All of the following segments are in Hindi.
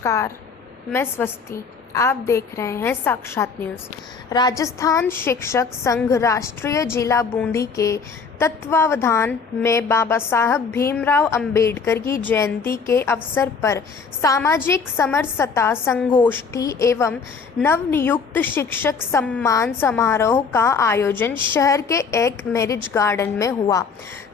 नमस्कार, मैं स्वस्ति। आप देख रहे हैं साक्षात न्यूज़। राजस्थान शिक्षक संघ राष्ट्रीय जिला बूंदी के तत्वावधान में बाबा साहब भीमराव अंबेडकर की जयंती के अवसर पर सामाजिक समरसता संगोष्ठी एवं नवनियुक्त शिक्षक सम्मान समारोह का आयोजन शहर के एक मैरिज गार्डन में हुआ।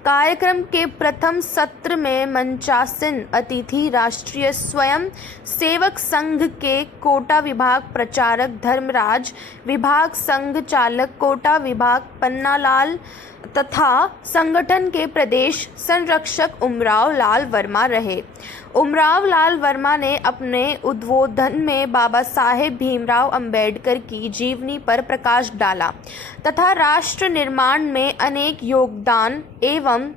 कार्यक्रम के प्रथम सत्र में मंचासीन अतिथि राष्ट्रीय स्वयं सेवक संघ के कोटा विभाग प्रचारक धर्मराज, विभाग संघ चालक कोटा विभाग पन्नालाल तथा संगठन के प्रदेश संरक्षक उमराव लाल वर्मा रहे। उमराव लाल वर्मा ने अपने उद्बोधन में बाबा साहेब भीमराव अंबेडकर की जीवनी पर प्रकाश डाला तथा राष्ट्र निर्माण में अनेक योगदान एवं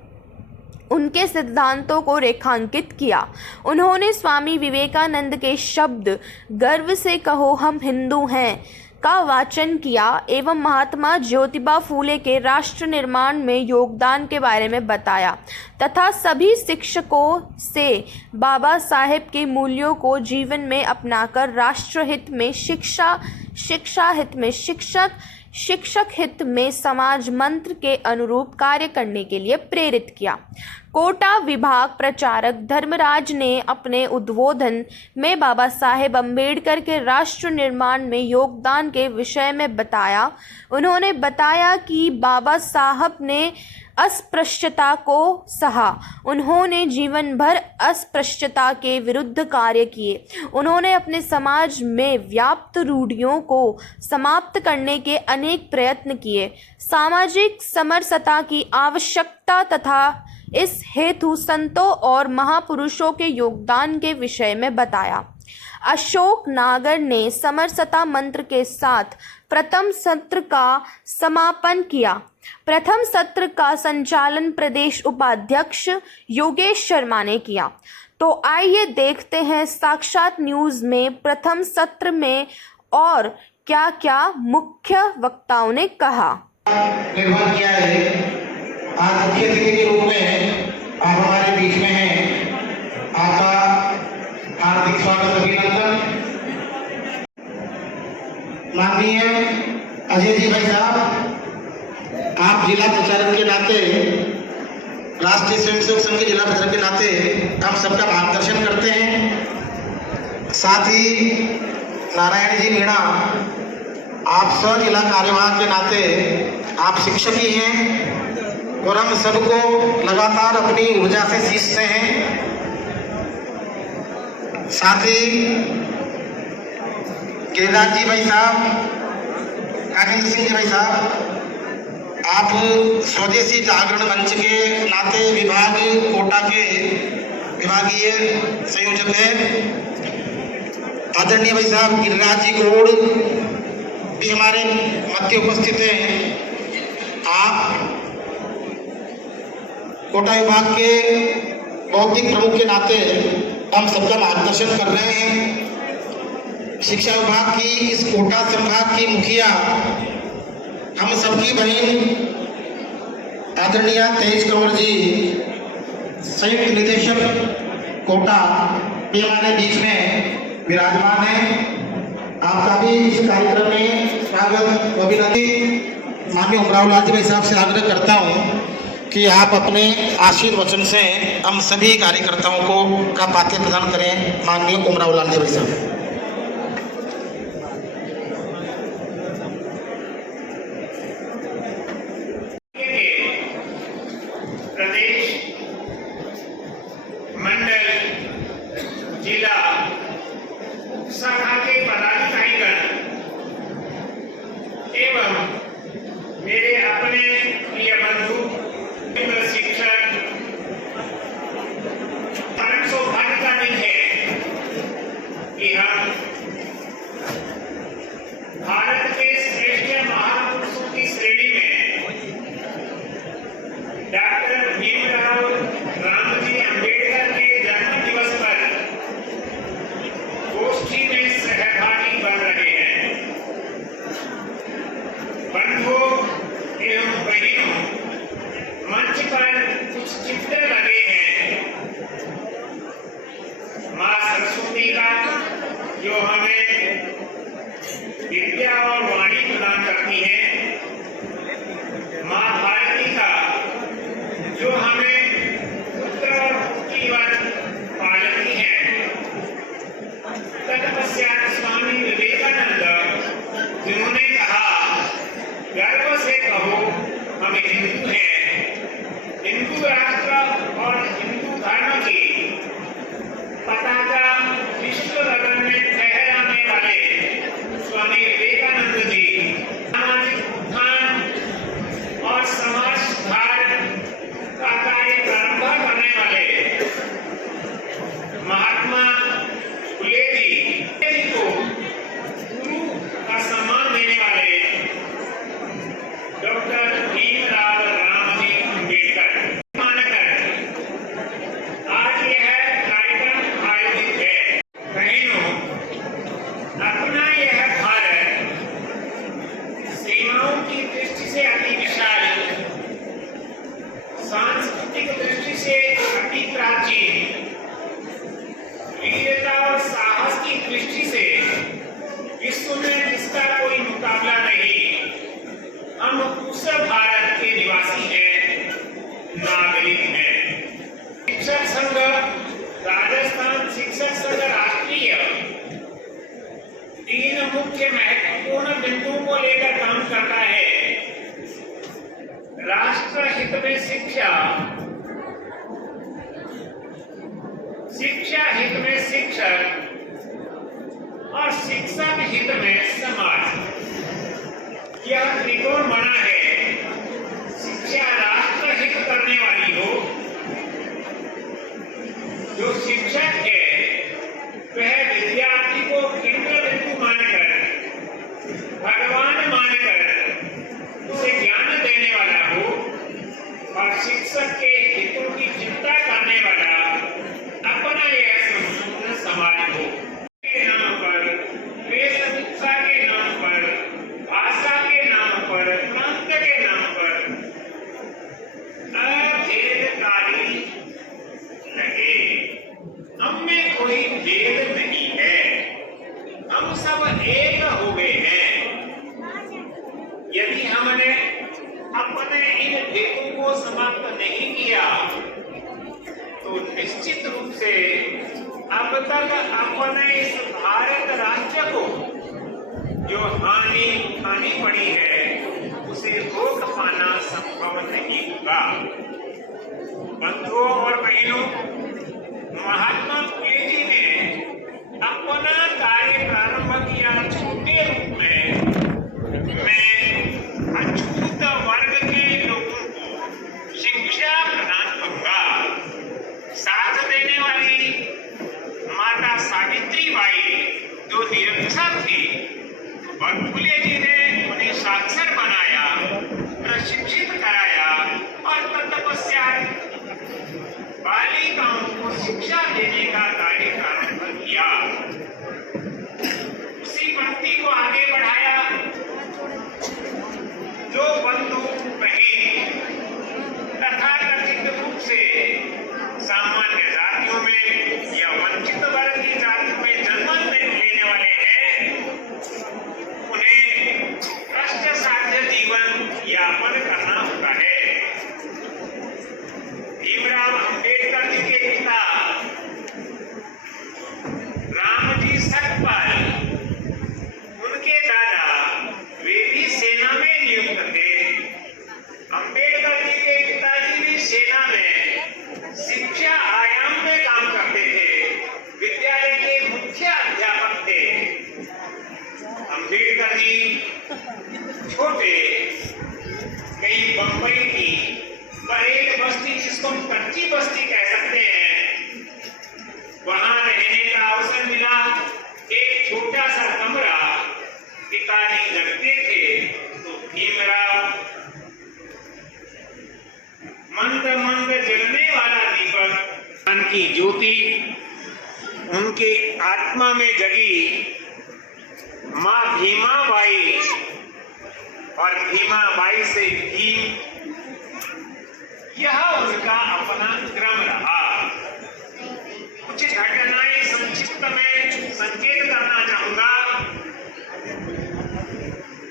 उनके सिद्धांतों को रेखांकित किया। उन्होंने स्वामी विवेकानंद के शब्द गर्व से कहो हम हिंदू हैं का वाचन किया एवं महात्मा ज्योतिबा फूले के राष्ट्र निर्माण में योगदान के बारे में बताया तथा सभी शिक्षकों से बाबा साहेब के मूल्यों को जीवन में अपनाकर राष्ट्र हित में शिक्षा हित में शिक्षक हित में समाज मंत्र के अनुरूप कार्य करने के लिए प्रेरित किया। कोटा विभाग प्रचारक धर्मराज ने अपने उद्बोधन में बाबा साहेब अंबेडकर के राष्ट्र निर्माण में योगदान के विषय में बताया। उन्होंने बताया कि बाबा साहब ने अस्पृश्यता को सहा। उन्होंने जीवन भर अस्पृश्यता के विरुद्ध कार्य किए। उन्होंने अपने समाज में व्याप्त रूढ़ियों को समाप्त करने के अनेक प्रयत्न किए। सामाजिक समरसता की आवश्यकता तथा इस हेतु संतों और महापुरुषों के योगदान के विषय में बताया। अशोक नागर ने समरसता मंत्र के साथ प्रथम सत्र का समापन किया। प्रथम सत्र का संचालन प्रदेश उपाध्यक्ष योगेश शर्मा ने किया। तो आइए देखते हैं साक्षात न्यूज़ में प्रथम सत्र में और क्या क्या मुख्य वक्ताओं ने कहा। निर्माण किया है। आज मुख्य अतिथि के रूप में आप हमारे बीच में हैं। आपका हार्दिक स्वागत अभिनंदन। माननीय अजय जी भाई साहब, आप जिला प्रचारक के नाते, राष्ट्रीय स्वयंसेवक संघ के जिला प्रचारक के नाते हम सबका मार्गदर्शन करते हैं। साथ ही नारायण जी मीणा, आप सह जिला कार्यवाहक के नाते आप शिक्षक ही हैं और हम सबको लगातार अपनी ऊर्जा से सींचते हैं। साथ ही गिरिराज जी भाई साहब, कागेंद्र सिंह जी भाई साहब, आप स्वदेशी जागरण मंच के नाते विभाग कोटा के विभागीय संयोजक हैं। आदरणीय भाई साहब गिरिराज जी गौड़ भी हमारे मध्य उपस्थित हैं। आप कोटा विभाग के बौद्धिक प्रमुख के नाते हम सबका मार्गदर्शन कर रहे हैं। शिक्षा विभाग की इस कोटा संभाग की मुखिया, हम सबकी बहन आदरणीय तेज कंवर जी, संयुक्त निदेशक कोटा भी हमारे बीच में विराजमान है। आपका भी इस कार्यक्रम में स्वागत अभिनंदन। माननीय उमराव लाल जी भाई साहब से आग्रह करता हूँ कि आप अपने आशीर्वचन से हम सभी कार्यकर्ताओं को का पात्र प्रदान करें। माननीय उमराव लाल जी भाई साहब। प्रदेश, मंडल, जिला, शाखा के पदाधिकारीगण एवं मेरे अपने प्रिय बंधु शिक्षक, परम सौभाग्य का दिन है कि हम मुख्य महत्वपूर्ण बिंदुओं को लेकर काम करता है। राष्ट्र हित में शिक्षा, शिक्षा हित में शिक्षक और शिक्षक हित में समाज, यह त्रिकोण बना है। शिक्षा राष्ट्र हित करने वाली हो, जो शिक्षक है वह विद्यार्थी को केंद्र बिंदु मानकर, भगवान मानकर उसे ज्ञान देने वाला हो, और शिक्षक के हितों की चिंता करने वाला अपना यह संपूर्ण समाज हो। के नाम पर, वेशभूषा के नाम पर, भाषा के नाम पर, प्रांत के नाम पर अभेदकारी लगे। हम में कोई भेद नहीं है, हम सब एक हो गए हैं। यदि हमने अपने इन भेदों को समाप्त नहीं किया तो निश्चित रूप से अब तक अपने इस भारत राज्य को जो हानि उठानी पड़ी है उसे रोक पाना संभव नहीं होगा। बंधुओं और बहनों, महात्मा फुले जी ने अपना कार्य प्रारंभ किया छोटे रूप में। मैं अछूत वर्ग के लोगों को शिक्षा प्रदान करूंगा। साथ देने वाली माता सावित्री बाई जो निरक्षर थी, और फुले जी ने उन्हें साक्षर बनाया, प्रशिक्षित कराया और तत्पश्चात बालिकाओं को शिक्षा देने का कार्य प्रारंभ किया। उसी पंक्ति को आगे बढ़ाया। जो बंधु बहन तथा कथित रूप से सामान्य जातियों में या वंचित वर्ग की जातियों में जन्म लेने वाले हैं, उन्हें कष्ट साध्य जीवन यापन करना होता है। भीमराव अंबेडकर जी के पिता रामजी सतपाल, उनके दादा वे भी सेना में नियुक्त थे। अंबेडकर जी के पिताजी भी सेना में शिक्षा आयाम में काम करते थे, विद्यालय के मुख्य अध्यापक थे। अंबेडकर जी छोटे कहीं बंबई की परेड बस्ती, जिसको हम कच्ची बस्ती कह सकते हैं, वहां रहने का अवसर मिला। एक छोटा सा कमरा पिताजी रखते थे, तो भीमराव मंद मंद जलने वाला दीपक, मन की ज्योति उनके आत्मा में जगी। माँ भीमा बाई और भीमा बाई से भीम, यह उनका अपना क्रम रहा। कुछ घटनाएं संक्षिप्त में संकेत करना चाहूंगा।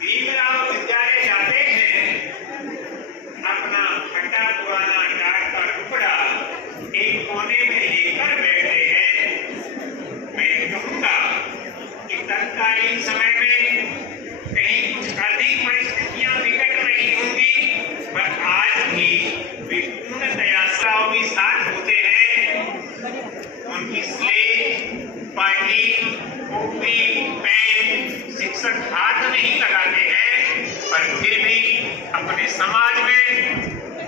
भीमराव विद्यालय जाते हैं, अपना फटा पुराना टाट का टुकड़ा एक कोने में लेकर बैठते हैं। मैं कहूंगा कि तत्कालीन समय में कहीं कुछ अधिक परिस्थितियां विकट रही होंगी, पर आज भी वे पूर्णतया भी साथ होते हैं। उनकी स्लेट, पार्टी, कॉपी, पेन शिक्षक हाथ नहीं लगाते हैं, पर फिर भी अपने समाज में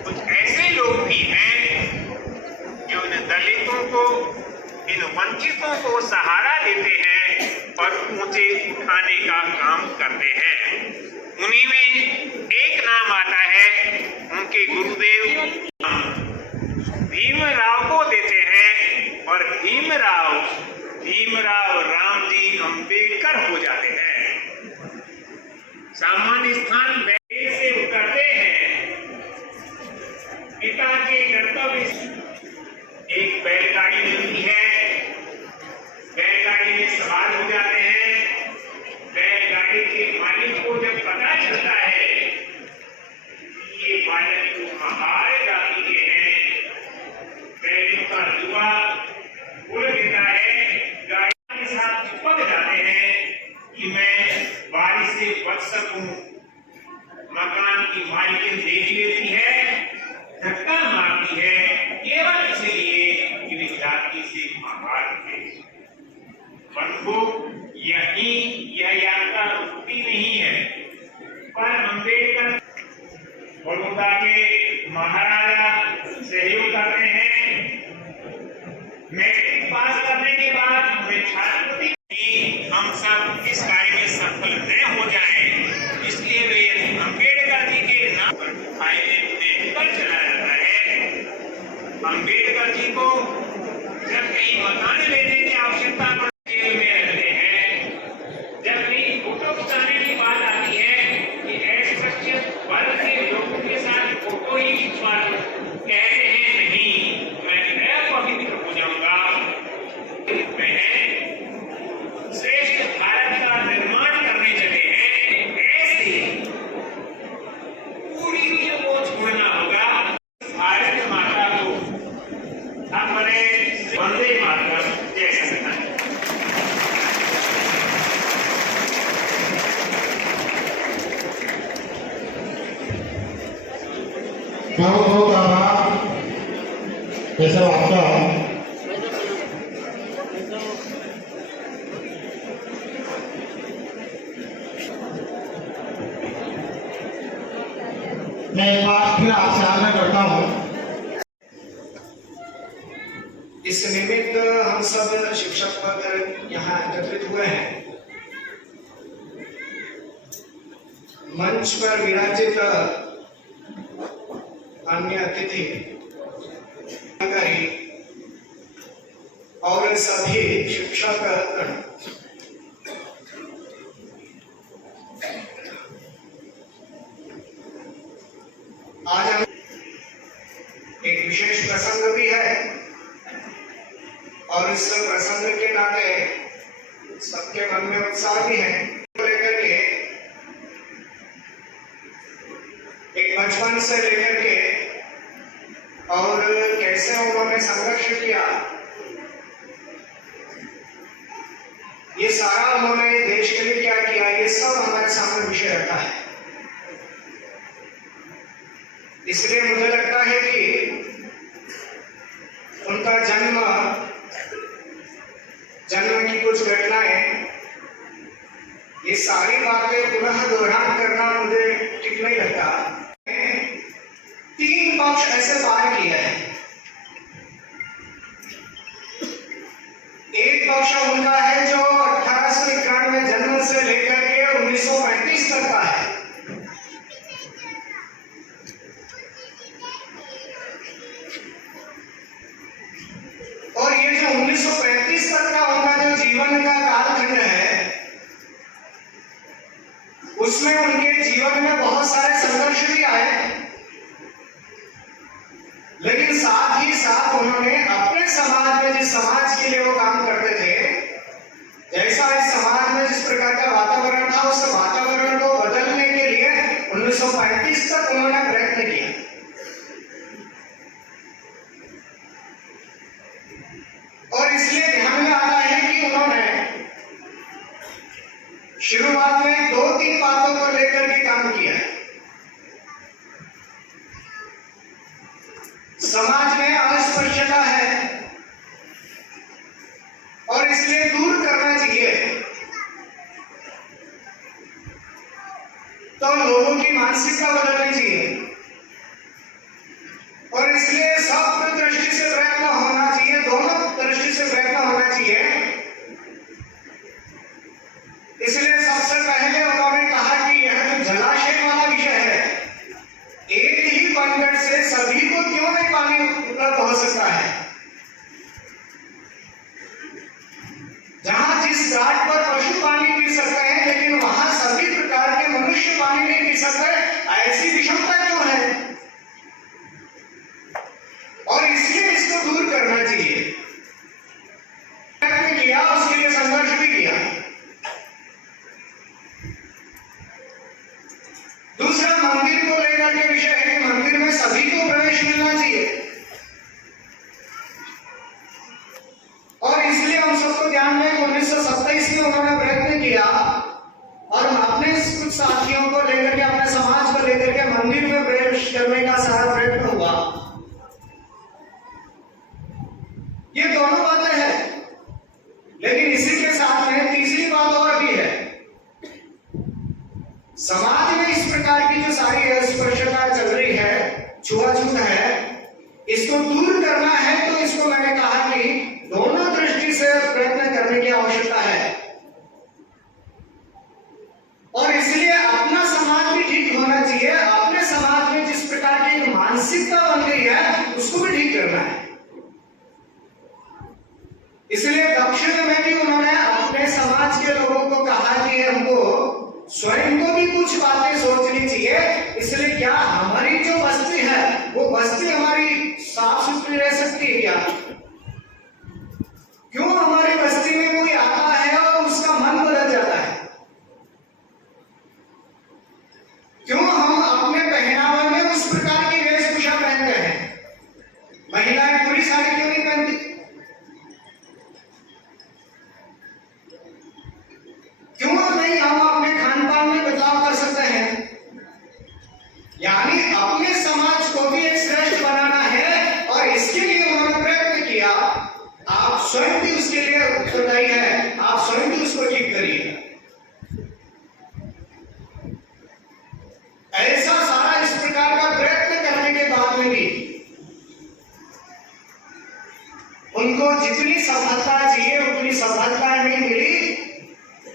कुछ ऐसे लोग भी हैं जो इन दलितों को, इन वंचितों को सहारा देते हैं और ऊंचे उठाने का काम करते हैं। उन्हीं में एक नाम आता है, उनके गुरुदेव भीमराव को देते हैं, और भीमराव रामजी अंबेडकर हो जाते हैं। सामान्य स्थान बैल से उतरते हैं, पिता के कर्तव्य। एक बैलगाड़ी मिलती है, बैलगाड़ी में सवार हो जाते हैं। बैलगाड़ी के मालिक को जब पता चलता है कि ये बालक महार जाति के हैं, बैलों का जुआ उड़ देता है, गाड़ी के साथ चिपक जाते हैं कि मैं आभार थे। बंधु, यह यात्रा रुकती नहीं है, पर अम्बेडकर बड़ौदा के महाराजा सहयोग करते हैं। मैट्रिक पास करने के बाद हमें छात्रवृत्ति, हम सब इस कार्य में सफल न हो जाएं, इसलिए वे अम्बेडकर जी के नाम पर फायदे देकर चला जाता है। अम्बेडकर जी को जब कहीं मकान लेने की आवश्यकता पड़ती है, में रहते हैं, जब कहीं फोटो खिंचाने की बात आती है कि ऐसे वर्ग के लोगों के साथ फोटो ही खिंचवा लो, कहते हैं नहीं, मैं नया पवित्र हो जाऊंगा। श्रेष्ठ भारत का निर्माण करने चले हैं, ऐसे पूरी चीजों को छोड़ना होगा। भारत माता को अपने वंदे मातरम, जय सत्यनारायण। बहुत बहुत आभार केशव आपका। मैं एक बार फिर आपसे आग्रह करता हूँ, इस निमित्त हम सब शिक्षक वर्ग यहाँ एकत्रित हुए हैं। मंच पर विराजित अन्य अतिथि और सभी शिक्षक आज हम एक विशेष प्रसंग भी है और इस प्रसंग के नाते सबके मन में उत्साह भी है। लेकर के एक बचपन से लेकर के और कैसे उन्होंने संघर्ष किया, ये सारा उन्होंने देश के लिए क्या किया, ये सब हमारे सामने विषय रखा है। इसलिए मुझे लगता है कि उनका जन्म की कुछ घटनाएं, ये सारी बातें पुनः दोहरान करना मुझे ठीक नहीं लगता। 3 पक्ष ऐसे पार किए हैं। एक पक्ष उनका है जो 1891 जन्म से लेकर के 1935 तक का है। और ये जो 1935 तक का उनका जो जीवन का कालखंड है, उसमें उनके जीवन में बहुत सारे संघर्ष भी आए, लेकिन साथ ही साथ उन्होंने अपने समाज में, जिस समाज के लिए वो काम करते थे, जैसा इस समाज में जिस प्रकार का वातावरण था, उस वातावरण को बदलने के लिए 1935 तक उन्होंने प्रयत्न किया। और इसलिए ध्यान में आता है कि उन्होंने शुरुआत में 2-3 बातों को लेकर के काम किया। समाज में अस्पृश्यता है और इसलिए दूर करना चाहिए, तो लोगों की मानसिकता बदलनी चाहिए और इसलिए सब दृष्टि से प्रयत्न होना चाहिए, दोनों दृष्टि से प्रयत्न होना चाहिए। इसलिए सबसे पहले उन्होंने कहा कि यह जो जलाशय वाला विषय है, एक ही बनगढ़ से सभी को क्यों नहीं पानी उपलब्ध हो सकता है। जहां जिस घाट पर पशु पानी पी सकते हैं, लेकिन वहां सभी प्रकार के मनुष्य पानी नहीं पी सकते, ऐसी विषमता क्यों है। और इसलिए इसको दूर करना चाहिए। किया, उसके लिए संघर्ष भी किया। दूसरा, मंदिर को लेकर के विषय है कि मंदिर में सभी को प्रवेश मिलना चाहिए और इसलिए हम सबको ध्यान में 1927 में उन्होंने प्रयत्न किया और अपने कुछ साथियों को लेकर के, अपने समाज को लेकर के मंदिर में प्रवेश करने का सारा प्रयत्न हुआ। ये दोनों बातें हैं। इसलिए दक्षिण में भी उन्होंने अपने समाज के लोगों को कहा कि हमको स्वयं को भी कुछ बातें सोचनी चाहिए। इसलिए क्या हमारी जो बस्ती है वो बस्ती हमारी साफ सुथरी रह सकती है क्या? क्यों हमारी बस्ती में कोई आता है और उसका मन बदल जाता है? क्यों हम अपने पहनावे में उस प्रकार की वेशभूषा पहनते हैं? महिलाएं पूरी साड़ी क्यों नहीं पहनती? क्यों नहीं हम अपने खान पान में बदलाव कर सकते हैं? यानी अपने समाज को भी एक श्रेष्ठ बनाना है और इसके लिए उन्होंने प्रयत्न किया। आप स्वयं भी उसके लिए उत्तरदायी है, आप स्वयं भी उसको ठीक करिए। ऐसा सारा इस प्रकार का प्रयत्न करने के बाद में भी उनको जितनी सफलता चाहिए उतनी सफलता नहीं मिली,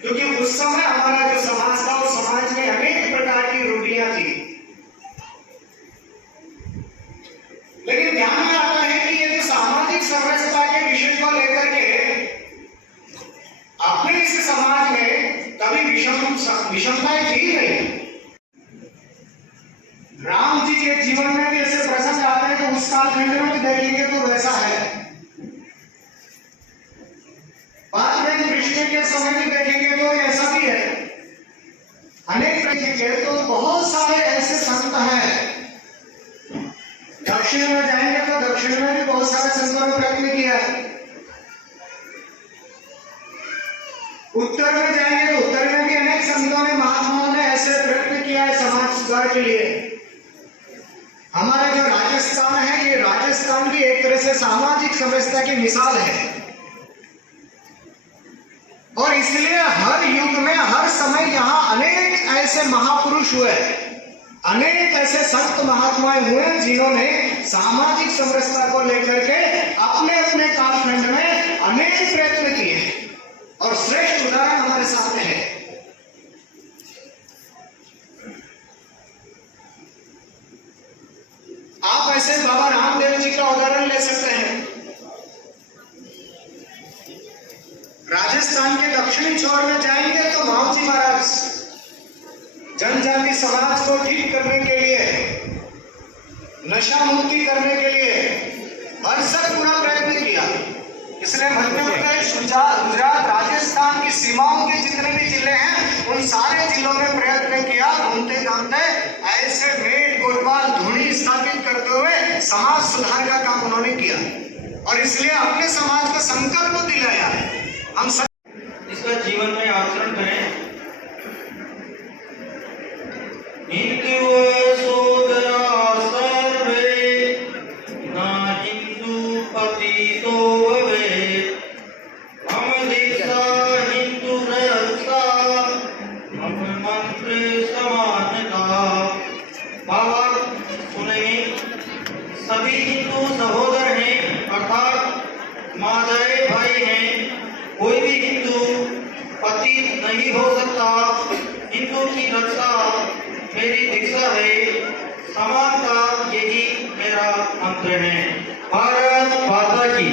क्योंकि उस समय हमारा जो समाज था उस समाज में अनेक प्रकार की रूढ़ियां थी। लेकिन ध्यान में आता है कि ये जो सामाजिक समरसता के विषय को लेकर के अपने इस समाज में कभी विषमताएं थी नहीं। राम जी के जीवन में भी ऐसे प्रसंग आते हैं तो उस कालखंड में भी देखेंगे तो वैसा है। बाद में कृष्ण के समय में देखेंगे तो ऐसा भी है। अनेक देखेंगे तो बहुत सारे ऐसे संत हैं। दक्षिण में जाएंगे तो दक्षिण में भी बहुत सारे संतों ने प्रयत्न किया है। उत्तर में जाएंगे तो उत्तर में भी अनेक संतों ने महात्माओं ने ऐसे प्रयत्न किया है समाज सुधार के लिए। हमारा जो राजस्थान है ये राजस्थान भी एक तरह से सामाजिक समरसता की मिसाल है। और इसलिए हर युग में हर समय यहाँ अनेक ऐसे महापुरुष हुए, अनेक ऐसे संत महात्माएं हुए जिन्होंने सामाजिक समरसता को लेकर के अपने अपने कालखंड में अनेक प्रयत्न किए और श्रेष्ठ उदाहरण हमारे सामने है। आप ऐसे बाबा रामदेव जी का उदाहरण ले सकते हैं। राजस्थान के दक्षिणी छोर में जाएंगे तो मावजी महाराज जनजाति समाज को ठीक करने के लिए, नशा मुक्ति करने के लिए भरसक पूरा प्रयत्न किया। इसलिए मध्य प्रदेश, गुजरात, राजस्थान की सीमाओं के जितने भी जिले हैं उन सारे जिलों में प्रयत्न किया। घूमते घामते ऐसे मेट कोतवाल धुनी स्थापित करते हुए समाज सुधार का काम उन्होंने किया और इसलिए अपने समाज को संकल्प दिलाया हम सब इसका जीवन में आचरण करें। सभी हिंदू सहोदर हैं, अर्थात मादाए भाई हैं। कोई भी हिंदू पतित नहीं हो सकता। हिंदू की रक्षा मेरी दीक्षा है। समानता यही मेरा मंत्र है। भारत माता की